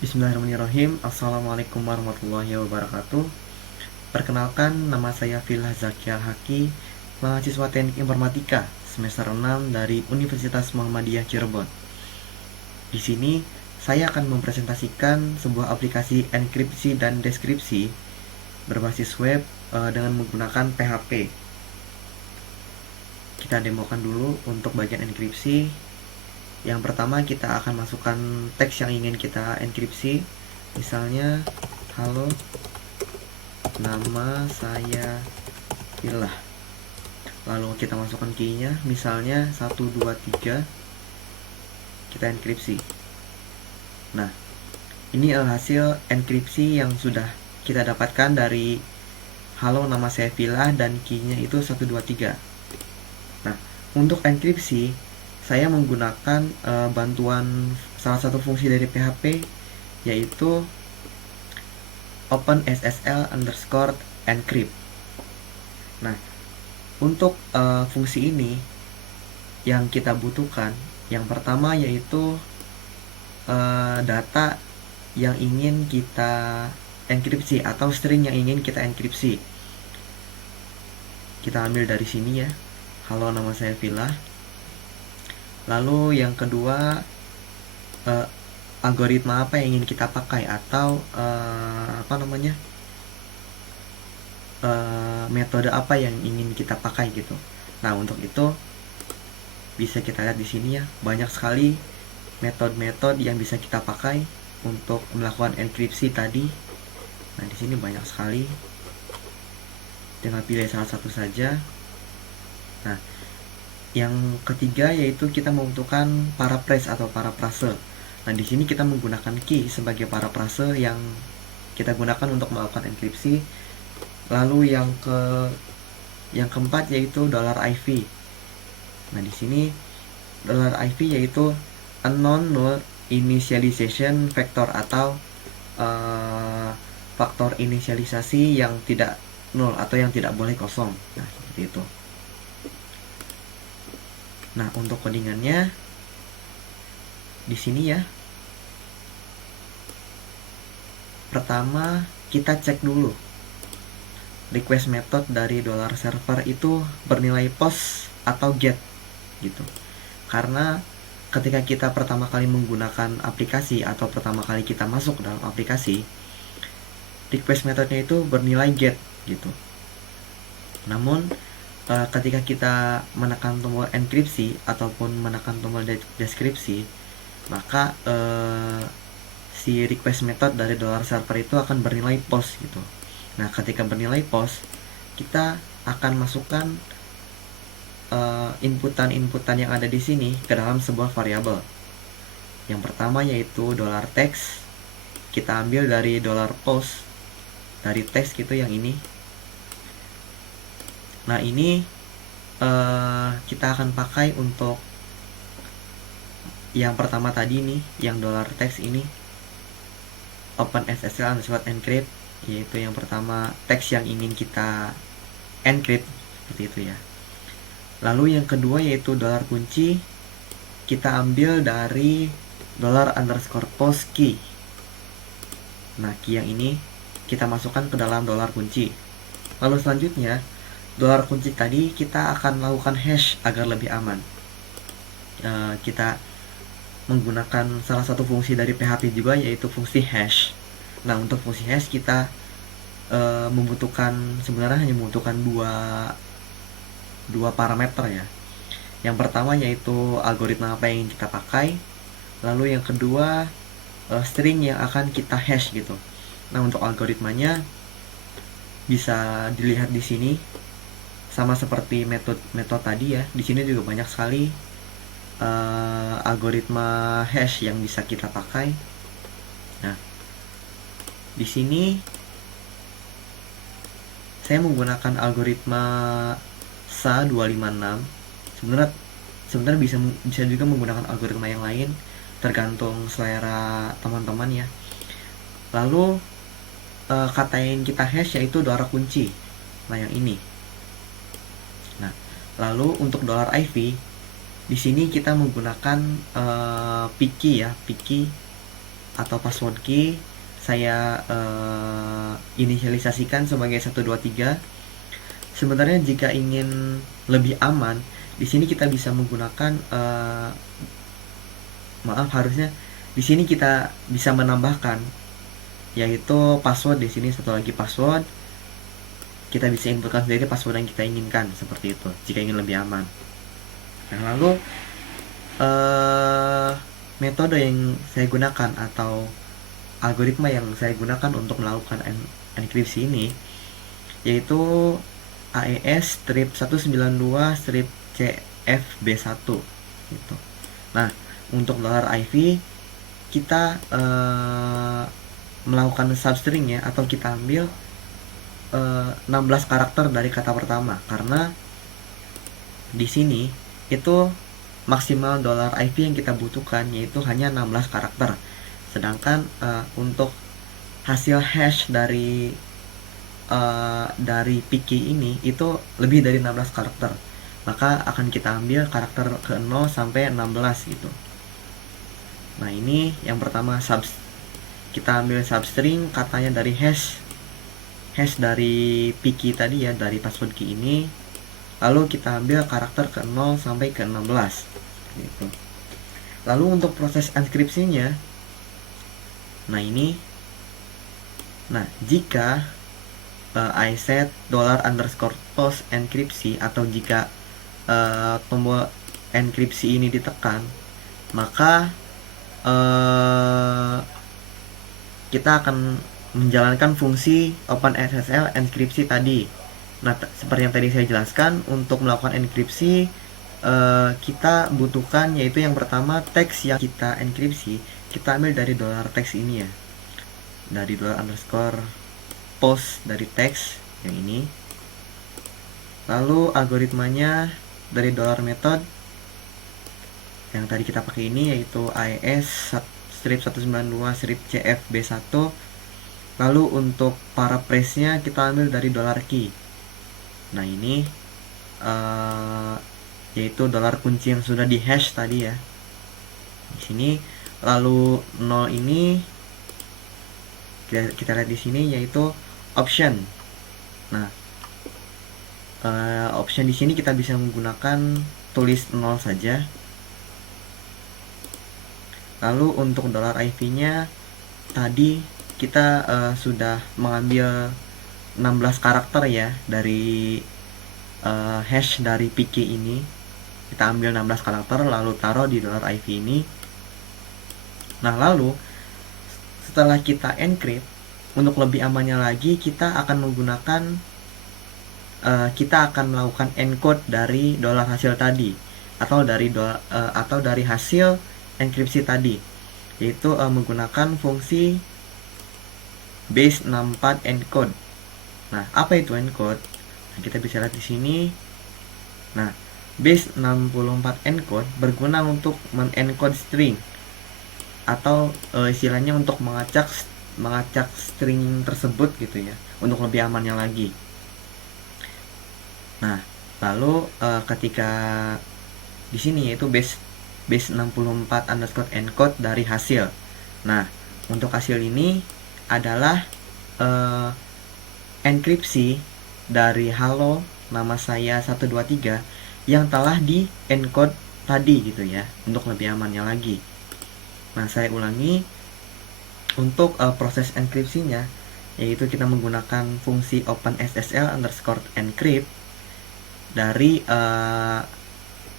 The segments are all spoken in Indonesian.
Bismillahirrahmanirrahim. Assalamualaikum warahmatullahi wabarakatuh. Perkenalkan, nama saya Filha Zakia Haki, mahasiswa Teknik Informatika semester 6 dari Universitas Muhammadiyah Cirebon. Di sini saya akan mempresentasikan sebuah aplikasi enkripsi dan deskripsi berbasis web dengan menggunakan PHP. Kita demokan dulu untuk bagian enkripsi. Yang pertama, kita akan masukkan teks yang ingin kita enkripsi. Misalnya, halo, nama saya Ilah. Lalu kita masukkan key-nya, misalnya 123. Kita enkripsi. Nah, ini hasil enkripsi yang sudah kita dapatkan dari halo, nama saya Villa, dan key-nya itu 123. Nah, untuk enkripsi saya menggunakan bantuan salah satu fungsi dari PHP, yaitu OpenSSL_encrypt. Nah, untuk fungsi ini yang kita butuhkan, yang pertama yaitu data yang ingin kita enkripsi atau string yang ingin kita enkripsi. Kita ambil dari sini ya, halo, nama saya Villa. Lalu yang kedua, algoritma apa yang ingin kita pakai, atau metode apa yang ingin kita pakai gitu. Nah, untuk itu bisa kita lihat di sini ya, banyak sekali metode-metode yang bisa kita pakai untuk melakukan enkripsi tadi. Nah, di sini banyak sekali. Tinggal pilih salah satu saja. Nah, yang ketiga yaitu kita membutuhkan paraphrase atau paraphrase. Nah, di sini kita menggunakan key sebagai paraphrase yang kita gunakan untuk melakukan enkripsi. Lalu yang keempat yaitu $IV. Nah, di sini $IV yaitu unknown null initialization factor atau faktor inisialisasi yang tidak nol atau yang tidak boleh kosong. Nah, seperti itu. Nah, untuk codingannya di sini ya. Pertama, kita cek dulu request method dari $server itu bernilai post atau get gitu. Karena ketika kita pertama kali menggunakan aplikasi atau pertama kali kita masuk dalam aplikasi, request methodnya itu bernilai get gitu. Namun ketika kita menekan tombol enkripsi ataupun menekan tombol deskripsi, maka si request method dari $server itu akan bernilai post gitu. Nah, ketika bernilai post, kita akan masukkan inputan yang ada di sini ke dalam sebuah variabel. Yang pertama yaitu $text. Kita ambil dari $post, dari text gitu yang ini. Nah, ini kita akan pakai untuk yang pertama tadi nih, yang $text ini, OpenSSL_encrypt, yaitu yang pertama teks yang ingin kita encrypt, seperti itu ya. Lalu yang kedua yaitu $kunci, kita ambil dari $_post key. Nah, key yang ini kita masukkan ke dalam $kunci. Lalu selanjutnya $kunci tadi kita akan lakukan hash agar lebih aman. Kita menggunakan salah satu fungsi dari PHP juga, yaitu fungsi hash. Nah, untuk fungsi hash kita sebenarnya hanya membutuhkan dua parameter ya. Yang pertama yaitu algoritma apa yang ingin kita pakai. Lalu yang kedua string yang akan kita hash gitu. Nah, untuk algoritmanya bisa dilihat di sini, sama seperti metode tadi ya. Di sini juga banyak sekali algoritma hash yang bisa kita pakai. Nah, di sini saya menggunakan algoritma SHA-256. Sebenarnya bisa juga menggunakan algoritma yang lain, tergantung selera teman-teman ya. Lalu kata yang kita hash yaitu $kunci. Nah, yang ini. Nah, lalu untuk $IV di sini kita menggunakan picky ya, picky atau password key saya inisialisasikan sebagai 123. Sebenarnya jika ingin lebih aman, di sini kita bisa menggunakan harusnya di sini kita bisa menambahkan yaitu password. Di sini satu lagi password, kita bisa inputkan sendiri password yang kita inginkan, seperti itu jika ingin lebih aman. Nah, lalu metode yang saya gunakan atau algoritma yang saya gunakan untuk melakukan enkripsi ini yaitu AES strip 192 strip CFB1 gitu. Nah, untuk $IV kita melakukan substring ya, atau kita ambil 16 karakter dari kata pertama, karena di sini itu maksimal $IV yang kita butuhkan yaitu hanya 16 karakter. Sedangkan untuk hasil hash dari PK ini itu lebih dari 16 karakter, maka akan kita ambil karakter ke 0 sampai 16 gitu. Nah, ini yang pertama kita ambil substring katanya dari hash dari PK tadi ya, dari password key ini, lalu kita ambil karakter ke 0 sampai ke 16 gitu. Lalu untuk proses enkripsinya, jika I set $_post enkripsi, atau jika tombol enkripsi ini ditekan, maka kita akan menjalankan fungsi OpenSSL enkripsi tadi. Nah, seperti yang tadi saya jelaskan, untuk melakukan enkripsi kita butuhkan yaitu yang pertama teks yang kita enkripsi kita ambil dari $text ini ya, dari $_post dari teks yang ini. Lalu algoritmanya dari $method yang tadi kita pakai ini yaitu AES strip 192 strip CFB1. Lalu untuk paraphrase-nya kita ambil dari $key. Nah, ini yaitu $kunci yang sudah di hash tadi ya di sini. Lalu 0 ini kita lihat di sini yaitu option. Nah, option di sini kita bisa menggunakan tulis 0 saja. Lalu untuk $IV-nya tadi kita sudah mengambil 16 karakter ya dari hash dari PK ini. Kita ambil 16 karakter lalu taruh di $IV ini. Nah, lalu setelah kita encrypt, untuk lebih amannya lagi kita akan menggunakan kita akan melakukan encode dari $hasil tadi, atau dari hasil enkripsi tadi, yaitu menggunakan fungsi base64 encode. Nah, apa itu encode? Nah, kita bisa lihat di sini. Nah, base64 encode berguna untuk men-encode string, atau istilahnya untuk mengacak string tersebut gitu ya, untuk lebih amannya lagi. Nah, lalu ketika di sini yaitu base64 encode dari hasil. Nah, untuk hasil ini adalah enkripsi dari halo nama saya 123 yang telah di encode tadi gitu ya, untuk lebih amannya lagi. Nah, saya ulangi, untuk proses enkripsinya yaitu kita menggunakan fungsi OpenSSL_encrypt dari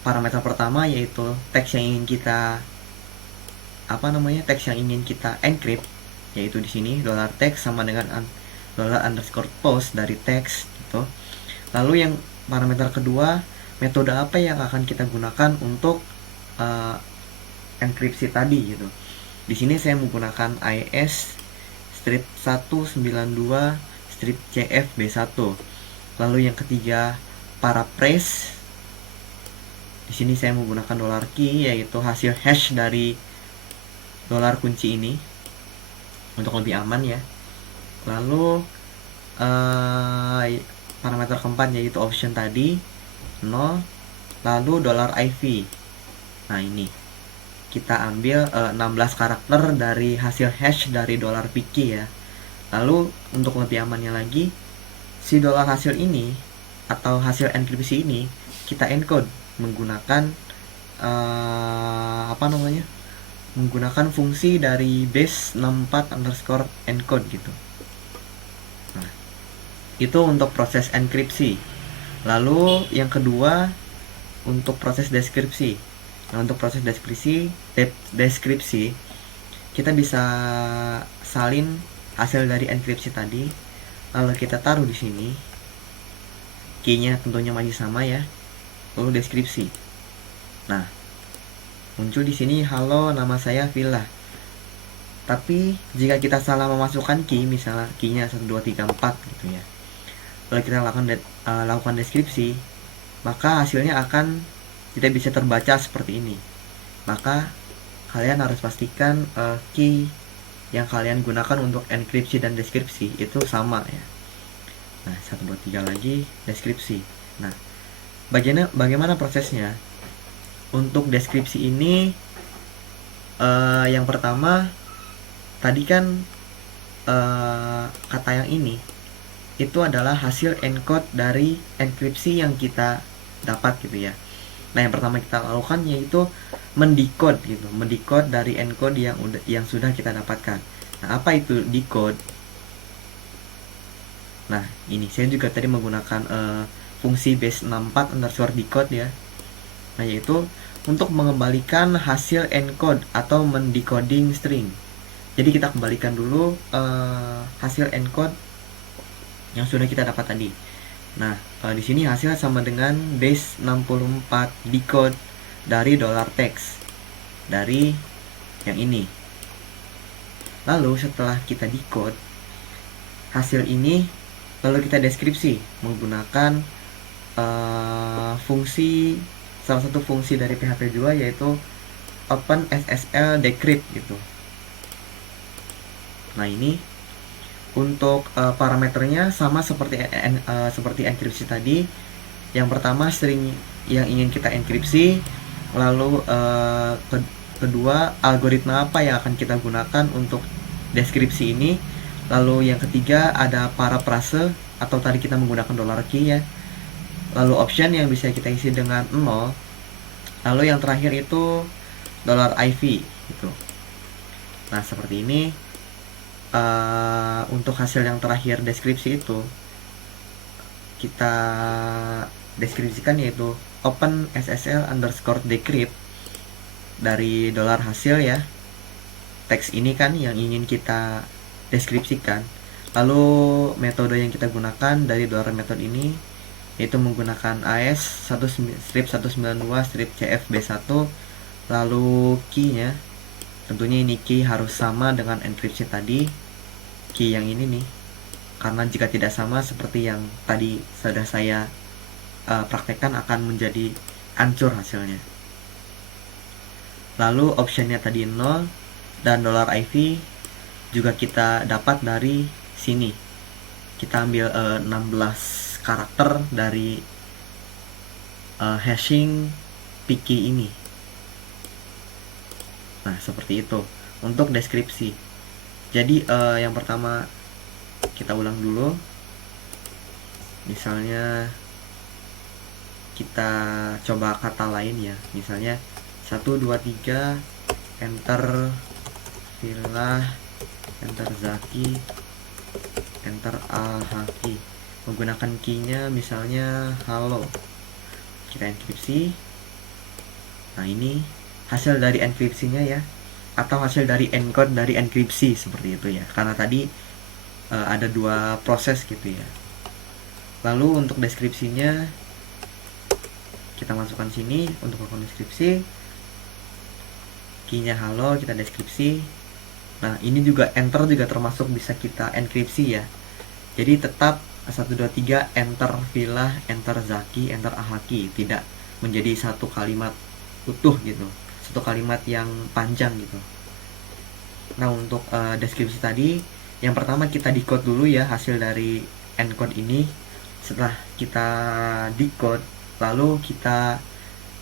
parameter pertama yaitu teks yang ingin kita encrypt, yaitu di sini $text sama dengan $_post dari teks gitu. Lalu yang parameter kedua, metode apa yang akan kita gunakan untuk enkripsi tadi gitu. Di sini saya menggunakan AES strip 192 strip CFB1. Lalu yang ketiga, paraphrase. Di sini saya menggunakan $key yaitu hasil hash dari $kunci ini untuk lebih aman ya. Lalu parameter keempat yaitu option tadi 0, lalu $IV. Nah, ini kita ambil 16 karakter dari hasil hash dari $PK ya. Lalu untuk lebih amannya lagi, si dolar hasil ini atau hasil enkripsi ini kita encode menggunakan menggunakan fungsi dari base 64 underscore encode gitu. Nah, itu untuk proses enkripsi. Lalu yang kedua untuk proses deskripsi. Nah, untuk proses deskripsi kita bisa salin hasil dari enkripsi tadi, lalu kita taruh di sini. Key-nya tentunya masih sama ya. Lalu deskripsi. Nah, muncul di sini halo nama saya Villa. Tapi jika kita salah memasukkan key, misalnya key-nya 1 2 3 4 gitu ya. Lalu kita lakukan deskripsi, maka hasilnya akan tidak bisa terbaca seperti ini. Maka kalian harus pastikan key yang kalian gunakan untuk enkripsi dan deskripsi itu sama ya. Nah, 1 2 3 lagi deskripsi. Nah, bagaimana prosesnya? Untuk deskripsi ini yang pertama tadi kan kata yang ini itu adalah hasil encode dari enkripsi yang kita dapat gitu ya. Nah, yang pertama kita lakukan yaitu mendecode dari encode yang sudah kita dapatkan. Nah, apa itu decode? Nah, ini saya juga tadi menggunakan fungsi base 64 underscore decode ya. Nah, yaitu untuk mengembalikan hasil encode atau mendecoding string. Jadi kita kembalikan dulu hasil encode yang sudah kita dapat tadi. Nah, di sini hasilnya sama dengan base 64 decode dari $text dari yang ini. Lalu setelah kita decode hasil ini, lalu kita deskripsi menggunakan salah satu fungsi dari PHP juga yaitu OpenSSL decrypt gitu. Nah, ini untuk parameternya sama seperti enkripsi tadi. Yang pertama string yang ingin kita enkripsi, lalu kedua algoritma apa yang akan kita gunakan untuk deskripsi ini, lalu yang ketiga ada paraphrase atau tadi kita menggunakan $key ya, lalu option yang bisa kita isi dengan 0, lalu yang terakhir itu $IV gitu. Nah, seperti ini. Untuk hasil yang terakhir deskripsi itu kita deskripsikan yaitu OpenSSL underscore decrypt dari $hasil ya, teks ini kan yang ingin kita deskripsikan. Lalu metode yang kita gunakan dari $method ini yaitu menggunakan AS _192-CFB1, lalu key-nya tentunya ini key harus sama dengan enkripsi tadi, key yang ini nih, karena jika tidak sama seperti yang tadi sudah saya praktekkan akan menjadi hancur hasilnya. Lalu optionnya tadi 0 dan $IV juga kita dapat dari sini. Kita ambil 16 karakter dari hashing PK ini. Nah, seperti itu untuk deskripsi. Jadi yang pertama kita ulang dulu. Misalnya kita coba kata lain ya. Misalnya 1 2 3 enter Villa, enter Zaki, enter Ahaki. Menggunakan key-nya misalnya halo. Kita enkripsi. Nah, ini hasil dari enkripsinya ya, atau hasil dari encode dari enkripsi seperti itu ya, karena tadi ada dua proses gitu ya. Lalu untuk deskripsinya kita masukkan sini untuk melakukan deskripsi, key-nya halo, kita deskripsi. Nah, ini juga enter juga termasuk bisa kita enkripsi ya. Jadi tetap 1 2 3 enter Villa, enter Zaki, enter Ahaki, tidak menjadi satu kalimat utuh gitu, satu kalimat yang panjang gitu. Nah, untuk deskripsi tadi yang pertama kita decode dulu ya hasil dari encode ini. Setelah kita decode, lalu kita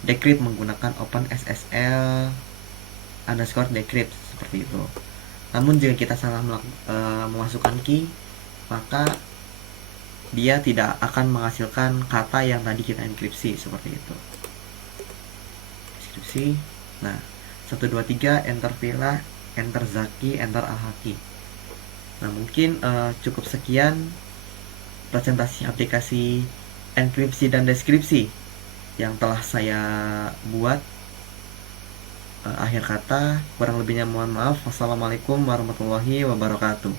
decrypt menggunakan OpenSSL underscore decrypt seperti itu. Namun jika kita salah memasukkan key, maka dia tidak akan menghasilkan kata yang tadi kita enkripsi seperti itu. Deskripsi. Nah, 1 2 3 enter Villa, enter Zaki, enter Alhaki. Nah, mungkin cukup sekian presentasi aplikasi enkripsi dan deskripsi yang telah saya buat. Akhir kata, kurang lebihnya mohon maaf. Wassalamualaikum warahmatullahi wabarakatuh.